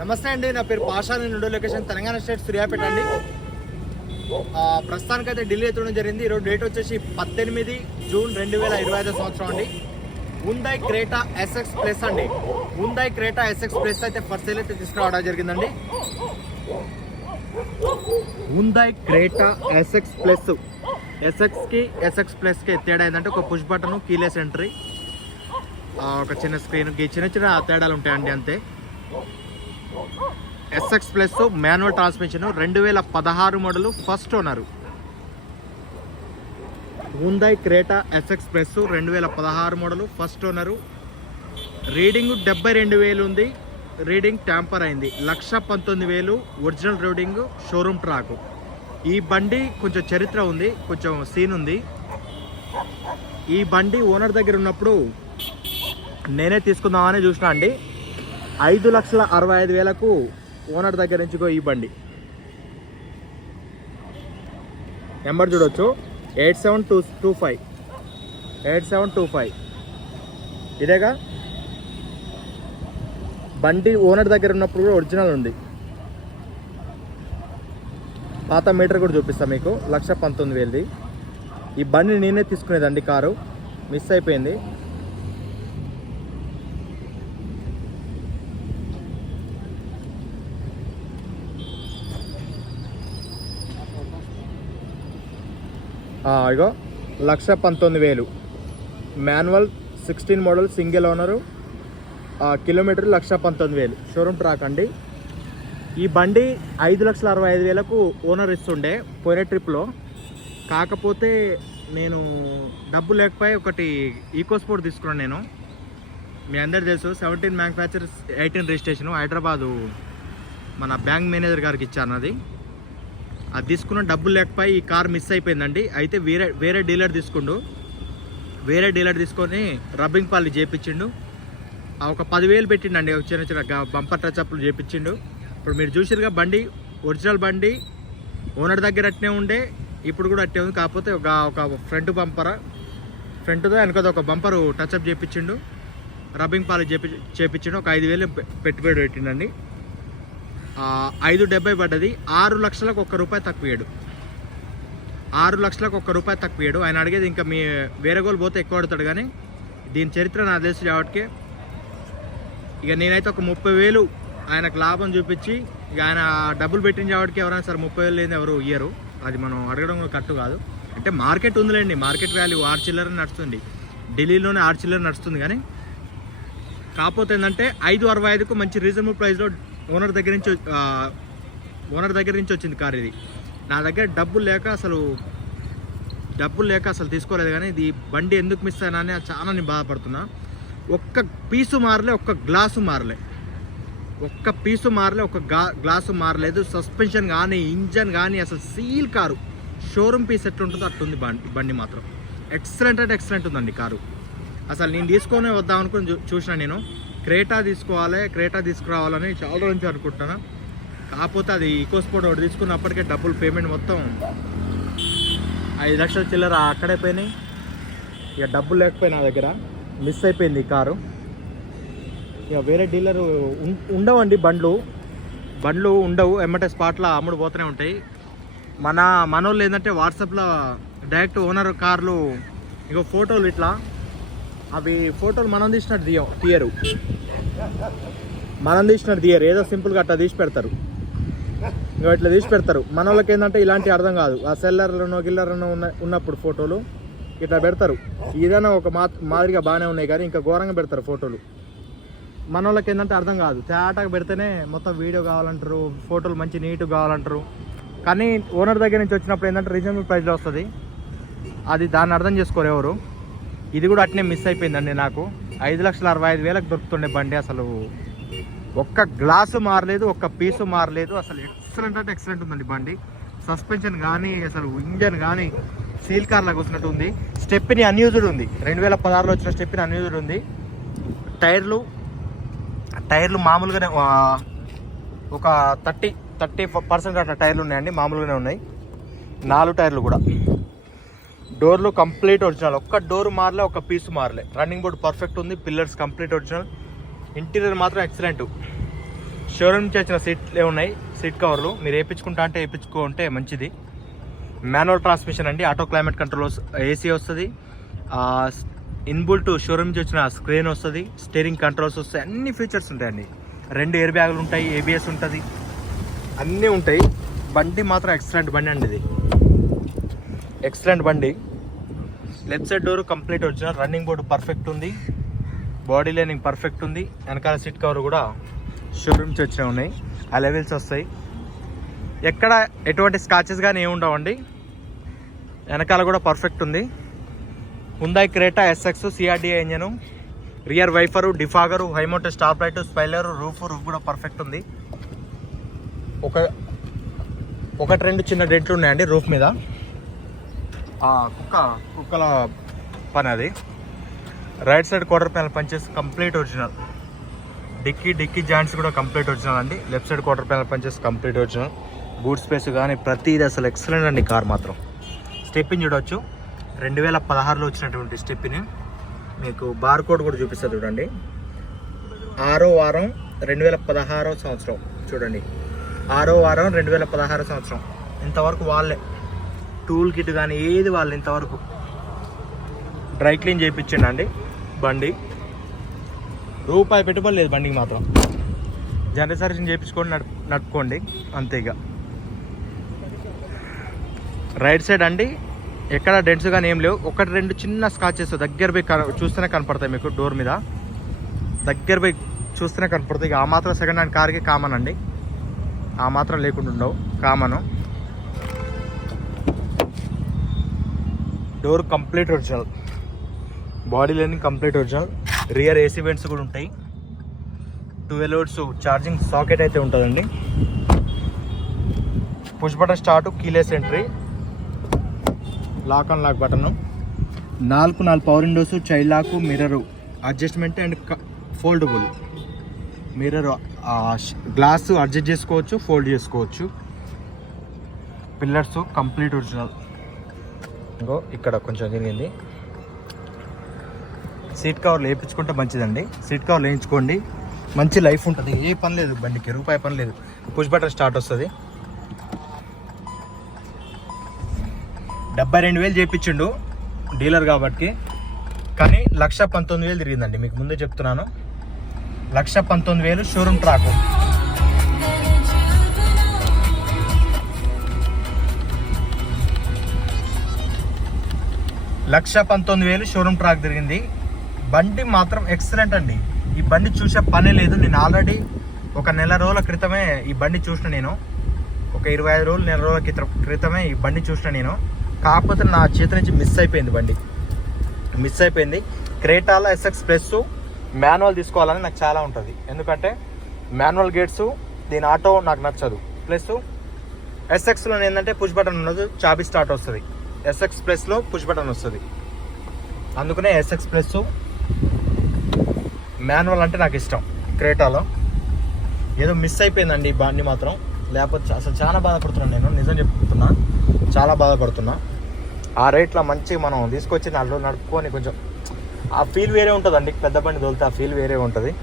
నమస్తే అండి నా పేరు పాషా నేను ఉండే లొకేషన్ తెలంగాణ స్టేట్ సూర్యాపేట అండి. ప్రస్తుతానికి ప్రస్తుతానికైతే ఢిల్లీ ఎత్తడం జరిగింది. ఈరోజు డేట్ వచ్చేసి పద్దెనిమిది జూన్ రెండు వేల ఇరవై ఐదో సంవత్సరం అండి. ఉందాయ్ క్రేటా ఎస్ఎక్స్ ప్లస్ అండి. ఉందాయ్ క్రేటా ఎస్ఎక్స్ ప్లస్ అయితే ఫస్ట్ సేల్ అయితే తీసుకురావడం జరిగిందండి. ఉందాయ్ క్రేటా ఎస్ఎక్స్ ప్లస్ ఎస్ఎక్స్కి ఎస్ఎక్స్ ప్లస్కి తేడా ఏంటంటే ఒక పుష్ బటన్ కీలెస్ ఎంట్రీ ఒక చిన్న స్క్రీన్కి చిన్న చిన్న తేడాలు ఉంటాయండి అంతే. ఎస్ఎక్స్ ప్లస్ మాన్యువల్ ట్రాన్స్మిషన్ రెండు వేల పదహారు model first owner Hyundai Creta SX plus రెండు వేల పదహారు మోడల్ ఫస్ట్ ఓనరు రీడింగ్ డెబ్బై రెండు వేలు ఉంది. రీడింగ్ ట్యాంపర్ అయింది. లక్ష పంతొమ్మిది వేలు ఒరిజినల్ రీడింగ్ షోరూమ్ ట్రాక్ ఈ బండి కొంచెం చరిత్ర ఉంది కొంచెం సీన్ ఉంది. ఈ బండి ఓనర్ దగ్గర ఉన్నప్పుడు నేనే తీసుకుందామని చూసిన అండి. ఐదు లక్షల అరవై ఐదు వేలకు ఓనర్ దగ్గర నుంచి ఈ బండి. నెంబర్ చూడొచ్చు. Eight seven two two five. Eight seven two five. ఇదేగా? బండి ఓనర్ దగ్గర ఉన్నప్పుడు కూడా ఒరిజినల్ ఉంది. పాత మీటర్ కూడా చూపిస్తాను మీకు. లక్ష పంతొమ్మిది వేలది. ఈ బండి నేనే తీసుకునేదండి కారు. మిస్ అయిపోయింది. ఇగో లక్ష పంతొమ్మిది వేలు. Manual sixteen model single owner. Kilometre lakh పంతొమ్మిది వేలు. షోరూమ్ ట్రాక్ అండి. ఈ బండి ఐదు లక్షల అరవై ఐదు వేలకు ఓనర్ ఇస్తుండే పోయిన ట్రిప్లో. కాకపోతే నేను డబ్బు లేకపోయి ఒకటి ఈకో స్పోర్ట్ తీసుకున్నాను నేను. మీ అందరు తెలుసు seventeen manufacture eighteen registration Hyderabad మన బ్యాంక్ మేనేజర్ గారికి ఇచ్చాను అది. అది తీసుకున్న డబ్బులు లేకపోయి ఈ కార్ మిస్ అయిపోయిందండి. అయితే వేరే వేరే డీలర్ తీసుకుండు. వేరే డీలర్ తీసుకొని రబ్బింగ్ పాలు చేపించిండు. ఆ ఒక పదివేలు పెట్టిండండి ఒక చిన్న చిన్న బంపర్ టచ్అప్లు చేపించిండు. ఇప్పుడు మీరు చూసిరుగా బండి ఒరిజినల్ బండి ఓనర్ దగ్గర అట్నే ఉండే ఇప్పుడు కూడా అట్టే ఉంది. కాకపోతే ఒక ఒక ఫ్రంట్ బంపర్ ఫ్రంట్తో వెనకదో ఒక బంపర్ టచ్అప్ చేపించిండు. రబ్బింగ్ పాలు చేపి చేపించిండు. ఒక ఐదు వేలు పెట్టుబడి పెట్టిండండి. ఐదు డెబ్బై పడ్డది. ఆరు లక్షలకు ఒక్క రూపాయి తక్కువేడు ఆరు లక్షలకు ఒక్క రూపాయి తక్కువేడు ఆయన అడిగేది ఇంకా మీ వేరే గోల్ పోతే ఎక్కువ ఆడతాడు కానీ దీని చరిత్ర నాకు తెలుసు కాబట్టి. ఇక నేనైతే ఒక ముప్పై వేలు ఆయనకు లాభం చూపించి ఇక ఆయన డబ్బులు పెట్టిన కాబట్టి ఎవరైనా సరే ముప్పై వేలు లేని ఎవరు ఇయ్యరు. అది మనం అడగడం కట్టు కాదు. అంటే మార్కెట్ ఉందిలేండి. మార్కెట్ వాల్యూ ఆరు చిల్లర నడుస్తుంది. ఢిల్లీలోనే ఆరు చిల్లర నడుస్తుంది కానీ కాకపోతే ఏంటంటే ఐదు అరవై ఐదుకు మంచి రీజనబుల్ ప్రైస్లో ఓనర్ దగ్గర నుంచి ఓనర్ దగ్గర నుంచి వచ్చింది కార్ ఇది. నా దగ్గర డబ్బులు లేక అసలు డబ్బులు లేక అసలు తీసుకోలేదు కానీ ఇది బండి ఎందుకు మిస్ అయినా చాలా నేను బాధపడుతున్నా. ఒక్క పీసు మారలే ఒక్క గ్లాసు మారలే. ఒక్క పీసు మారలే ఒక్క గ్లాసు మారలేదు. సస్పెన్షన్ కానీ ఇంజన్ కానీ అసలు సీల్ కారు. షోరూమ్ పీస్ ఎట్లుంటుందో అట్టుంది బండి బండి మాత్రం. ఎక్సలెంట్ అంటే ఎక్సలెంట్ ఉందండి కారు. అసలు నేను తీసుకొని వద్దాం అనుకుని చూ- చూసిన నేను. క్రేటా తీసుకోవాలి క్రేటా తీసుకురావాలని చాలా రోజు నుంచి అనుకుంటున్నాను కాకపోతే అది ఈకో స్పోర్ట్ ఒకటి తీసుకున్నప్పటికే డబ్బులు పేమెంట్ మొత్తం ఐదు లక్షల చిల్లర అక్కడే పోయినాయి. ఇక డబ్బులు లేకపోయినా దగ్గర. మిస్ అయిపోయింది ఈ కారు. ఇక వేరే డీలర్ ఉండవండి బండ్లు. బండ్లు ఉండవు. ఎమ్మటే స్పాట్లో అమ్ముడు పోతూనే ఉంటాయి. మన మనోళ్ళు ఏంటంటే వాట్సాప్లో డైరెక్ట్ ఓనర్ కార్లు ఇగో ఫోటోలు ఇట్లా అవి ఫోటోలు మనం తీసినట్టు తీయం తీయరు. మనం తీసినట్టు తీయరు. ఏదో సింపుల్గా అట్లా తీసి పెడతారు. ఇంకా ఇట్లా తీసి పెడతారు. మన వాళ్ళకి ఏంటంటే ఇలాంటి అర్థం కాదు. ఆ సెల్లర్లను గిల్లర్లను ఉన్న ఉన్నప్పుడు ఫోటోలు ఇట్లా పెడతారు. ఏదైనా ఒక మా మాదిరిగా బాగానే ఉన్నాయి కానీ ఇంకా ఘోరంగా పెడతారు ఫోటోలు. మన వాళ్ళకి ఏంటంటే అర్థం కాదు. తేటగా పెడితేనే మొత్తం వీడియో కావాలంటారు ఫోటోలు మంచి నీట్గా కావాలంటారు. కానీ ఓనర్ దగ్గర నుంచి వచ్చినప్పుడు ఏంటంటే రీజనబుల్ ప్రైస్లో వస్తుంది. అది దాన్ని అర్థం చేసుకోరు ఎవరు. ఇది కూడా అట్నే మిస్ అయిపోయిందండి నాకు. ఐదు లక్షల అరవై ఐదు వేలకు దొరుకుతుండే బండి అసలు. ఒక్క గ్లాసు మారలేదు ఒక్క పీసు మారలేదు. అసలు ఎక్సలెంట్ అంటే ఎక్సలెంట్ ఉందండి బండి. సస్పెన్షన్ కానీ అసలు ఇంజన్ కానీ సీల్ కార్ లాగా వచ్చినట్టు ఉంది. స్టెప్ని అన్యూజ్డ్ ఉంది. రెండు వేల పదహారులో వచ్చిన స్టెప్ని అన్యూజ్డ్ ఉంది. టైర్లు టైర్లు మామూలుగానే ఒక థర్టీ థర్టీ పర్సెంట్ అట్లా టైర్లు ఉన్నాయండి మామూలుగానే ఉన్నాయి. నాలుగు టైర్లు కూడా. డోర్లు కంప్లీట్ ఒరిజినల్. ఒక్క డోర్ మారలే ఒక పీస్ మారలే. రన్నింగ్ బోర్డ్ పర్ఫెక్ట్ ఉంది పిల్లర్స్ కంప్లీట్ ఒరిజినల్. ఇంటీరియర్ మాత్రం ఎక్సలెంట్. షోరూమ్ నుంచి వచ్చిన సీట్లే ఉన్నాయి సీట్ కవర్లు. మీరు వేయించుకుంటా అంటే వేయించుకుంటే మంచిది. మాన్యువల్ ట్రాన్స్మిషన్ అండి ఆటో క్లైమేట్ కంట్రోల్ ఏసీ వస్తుంది. ఇన్బుల్ టు షోరూమ్ నుంచి వచ్చిన స్క్రీన్ వస్తుంది స్టీరింగ్ కంట్రోల్స్ వస్తాయి అన్ని ఫీచర్స్ ఉంటాయండి. రెండు ఎయిర్ బ్యాగులు ఉంటాయి ఏబిఎస్ ఉంటుంది. అన్నీ ఉంటాయి. బండి మాత్రం ఎక్సలెంట్ బండి అండి ఇది. ఎక్సలెంట్ బండి. లెఫ్ట్ సైడ్ డోర్ కంప్లీట్ వచ్చిన రన్నింగ్ బోర్డు పర్ఫెక్ట్ ఉంది. బాడీ లైనింగ్ పర్ఫెక్ట్ ఉంది. వెనకాల సీట్ కవర్ కూడా షోరూమ్స్ వచ్చినవి ఉన్నాయి. ఆ లెవెల్స్ వస్తాయి. ఎక్కడ ఎటువంటి స్కాచెస్ కానీ ఏమి ఉండవండి. వెనకాల కూడా పర్ఫెక్ట్ ఉంది. Hyundai Creta SX CRDi engine rear wiper defogger high mount stop light spoiler roof roof కూడా పర్ఫెక్ట్ ఉంది. ఒక ఒకటి రెండు చిన్న డెంట్లు ఉన్నాయండి రూఫ్ మీద. కుక్క కుక్కల పని అది. రైట్ సైడ్ క్వార్టర్ ప్యానల్ పనిచేసి complete original dicky dicky joints కూడా కంప్లీట్ ఒరిజినల్ అండి. లెఫ్ట్ సైడ్ క్వార్టర్ ప్యానల్ పనిచేసి కంప్లీట్ ఒరిజినల్ బూట్ స్పేస్ కానీ ప్రతిది అసలు ఎక్సలెంట్ అండి కార్ మాత్రం. స్టెప్పిని చూడవచ్చు రెండు వేల పదహారులో వచ్చినటువంటి స్టెప్పిని మీకు బార్ కోడ్ కూడా చూపిస్తుంది చూడండి. ఆరో వారం రెండు వేల పదహారో సంవత్సరం. చూడండి. ఆరో వారం రెండు వేల పదహారో సంవత్సరం. ఇంతవరకు వాళ్ళే. టూల్ కిట్ కానీ ఏది వాళ్ళు ఇంతవరకు డ్రై క్లీన్ చేయించండి బండి. రూపాయి పెట్టుబడి లేదు బండికి మాత్రం. జనరల్ సర్వీసింగ్ చేయించుకొని నడు నడుపుకోండి అంతే ఇక. రైట్ సైడ్ అండి ఎక్కడ డెంట్స్ కానీ ఏం లేవు. ఒకటి రెండు చిన్న స్కాచెస్ దగ్గర పోయి చూస్తేనే కనపడతాయి మీకు డోర్ మీద. దగ్గర పోయి చూస్తేనే కనపడతాయి. ఇక ఆ మాత్రం సెకండ్ హ్యాండ్ కార్కి కామన్ అండి. ఆ మాత్రం లేకుండా ఉండవు. Common door complete original. Body lining complete original. Rear AC vents కూడా ఉంటాయి. ట్వెల్వ్ ఓట్స్ ఛార్జింగ్ సాకెట్ అయితే ఉంటుందండి. Push button start keyless entry. Lock and lock button. నాలుగు నాలుగు power windows child lock mirror. Adjustment and foldable. Mirror glass adjust చేసుకోవచ్చు fold చేసుకోవచ్చు. Pillars complete original. ఇంకో ఇక్కడ కొంచెం తిరిగింది సీట్ కవర్లు వేయించుకుంటే మంచిదండి. సీట్ కవర్లు వేయించుకోండి. మంచి లైఫ్ ఉంటుంది. ఏ పని లేదు బండికి రూపాయి పని లేదు. పుష్ బటన్ స్టార్ట్ వస్తుంది. డెబ్బై రెండు వేలు చేయించిండు డీలర్ కాబట్టి. కానీ లక్ష పంతొమ్మిది వేలు తిరిగిందండి. మీకు ముందే చెప్తున్నాను. లక్ష పంతొమ్మిది వేలు షోరూమ్ ట్రాక్. లక్ష పంతొమ్మిది వేలు షోరూమ్ ట్రాక్ తిరిగింది. బండి మాత్రం ఎక్సలెంట్ అండి. ఈ బండి చూసే పనే లేదు. నేను ఆల్రెడీ ఒక నెల రోజుల క్రితమే ఈ బండి చూసిన నేను. ఒక ఇరవై ఐదు రోజులు నెల రోజుల క్రితం క్రితమే ఈ బండి చూసిన నేను. కాకపోతే నా చేతి నుంచి మిస్ అయిపోయింది బండి. మిస్ అయిపోయింది. క్రేటాలో ఎస్ఎక్స్ ప్లస్ మాన్యువల్ తీసుకోవాలని నాకు చాలా ఉంటుంది. ఎందుకంటే మాన్యువల్ గేట్స్ దీని ఆటో నాకు నచ్చదు. ప్లస్ ఎస్ఎక్స్లో ఏంటంటే పుష్ బటన్ ఉండదు చాబీ స్టార్ట్ వస్తుంది. ఎస్ఎక్స్ ప్లస్లో పుష్ బటన్ వస్తుంది. అందుకనే ఎస్ఎక్స్ ప్లస్ మాన్యువల్ అంటే నాకు ఇష్టం క్రేటాలో ఏదో మిస్ అయిపోయిందండి ఈ బండి మాత్రం. లేకపోతే అసలు చాలా బాధపడుతున్నాను నేను నిజం చెప్తున్నా చాలా బాధపడుతున్నా. ఆ రేట్లో మంచి మనం తీసుకొచ్చి నడు నడుపుకొని కొంచెం ఆ ఫీల్ వేరే ఉంటుందండి. పెద్ద బండి తోలితే ఆ ఫీల్ వేరే ఉంటుంది.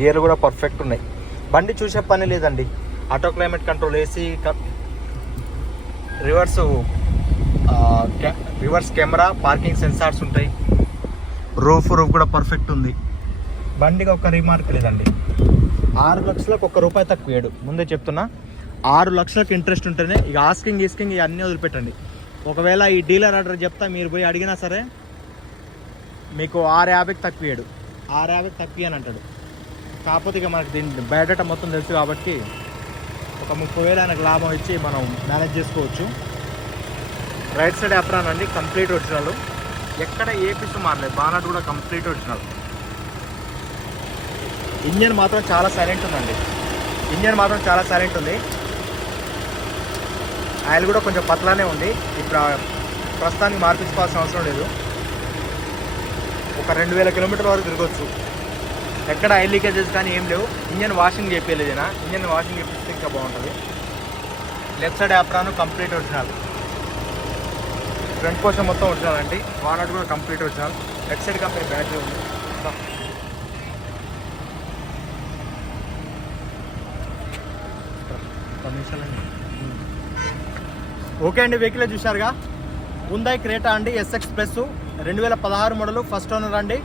గేర్లు కూడా పర్ఫెక్ట్ ఉన్నాయి. బండి చూసే పని లేదండి. ఆటో క్లైమేట్ కంట్రోల్ వేసి reverse reverse camera parking sensors ఉంటాయి. రూఫ్ రూఫ్ కూడా పర్ఫెక్ట్ ఉంది. బండికి ఒక రిమార్క్ లేదండి. ఆరు లక్షలకు ఒక్క రూపాయి తక్కువ వేయడు ముందే చెప్తున్నా ఆరు లక్షలకు ఇంట్రెస్ట్ ఉంటేనే ఇక ఆస్కింగ్ ఈస్కింగ్ ఇవన్నీ వదిలిపెట్టండి. ఒకవేళ ఈ డీలర్ ఆర్డర్ చెప్తా మీరు పోయి అడిగినా సరే మీకు ఆరు యాభైకి తక్కువ వేయడు ఆరు యాభైకి తక్కువ అని అంటాడు. కాకపోతే ఇక మనకి దీని బయట మొత్తం తెలుసు కాబట్టి ఒక ముప్పై వేలు ఆయనకు లాభం ఇచ్చి మనం మేనేజ్ చేసుకోవచ్చు. రైట్ సైడ్ అప్రాన్ అండి కంప్లీట్ ఒరిజినల్. ఎక్కడ ఏ పిస్ మారలేదు బానట్ కూడా కంప్లీట్ ఒరిజినల్. ఇంజన్ మాత్రం చాలా సైలెంట్ ఉందండి. ఇంజన్ మాత్రం చాలా సైలెంట్ ఉంది. ఆయిల్ కూడా కొంచెం పతలానే ఉంది. ఇప్పుడు ప్రస్తుతానికి మార్పించుకోవాల్సిన అవసరం లేదు. ఒక రెండు వేల కిలోమీటర్ల వరకు తిరగచ్చు. ఎక్కడ ఆయిల్ లీకేజెస్ కానీ ఏం లేవు. ఇంజన్ వాషింగ్ చెప్పలేదేనా ఇంజన్ వాషింగ్ చేపిస్తే ఇంకా బాగుంటుంది. Left side apron complete original. Front కోసం మొత్తం ఒరిజినల్ అండి వానట్ కూడా complete original left side company battery ఉంది. ఓకే అండి వెహికల్ చూశారుగా. ఉందాయి క్రేటా అండి ఎస్ఎక్స్ ప్లస్ రెండు వేల పదహారు మోడలు ఫస్ట్ ఓనర్ అండి.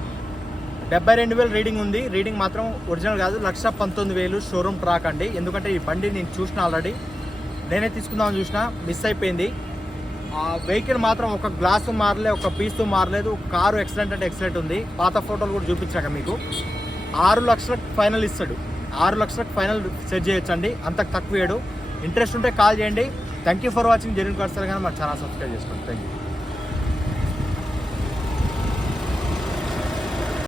డెబ్బై రెండు వేలు రీడింగ్ ఉంది. రీడింగ్ మాత్రం ఒరిజినల్ కాదు. లక్ష పంతొమ్మిది వేలు షోరూమ్ ట్రాక్ అండి. ఎందుకంటే ఈ బండి నేను చూసిన ఆల్రెడీ నేనే తీసుకుందామని చూసిన మిస్ అయిపోయింది. వెహికల్ మాత్రం ఒక గ్లాసు మారలే ఒక పీసు మారలేదు కారు ఎక్సలెంట్ అంటే ఎక్సలెంట్ ఉంది. పాత ఫోటోలు కూడా చూపించాక మీకు. ఆరు లక్షలకు ఫైనల్ ఇస్తాడు. ఆరు లక్షలకు ఫైనల్ సెట్ చేయొచ్చండి. అంతకు తక్కువ వేయడు ఇంట్రెస్ట్ ఉంటే కాల్ చేయండి. Thank you for watching genuine cars కానీ మా ఛానల్ సబ్స్క్రైబ్ చేసుకోండి. Thank you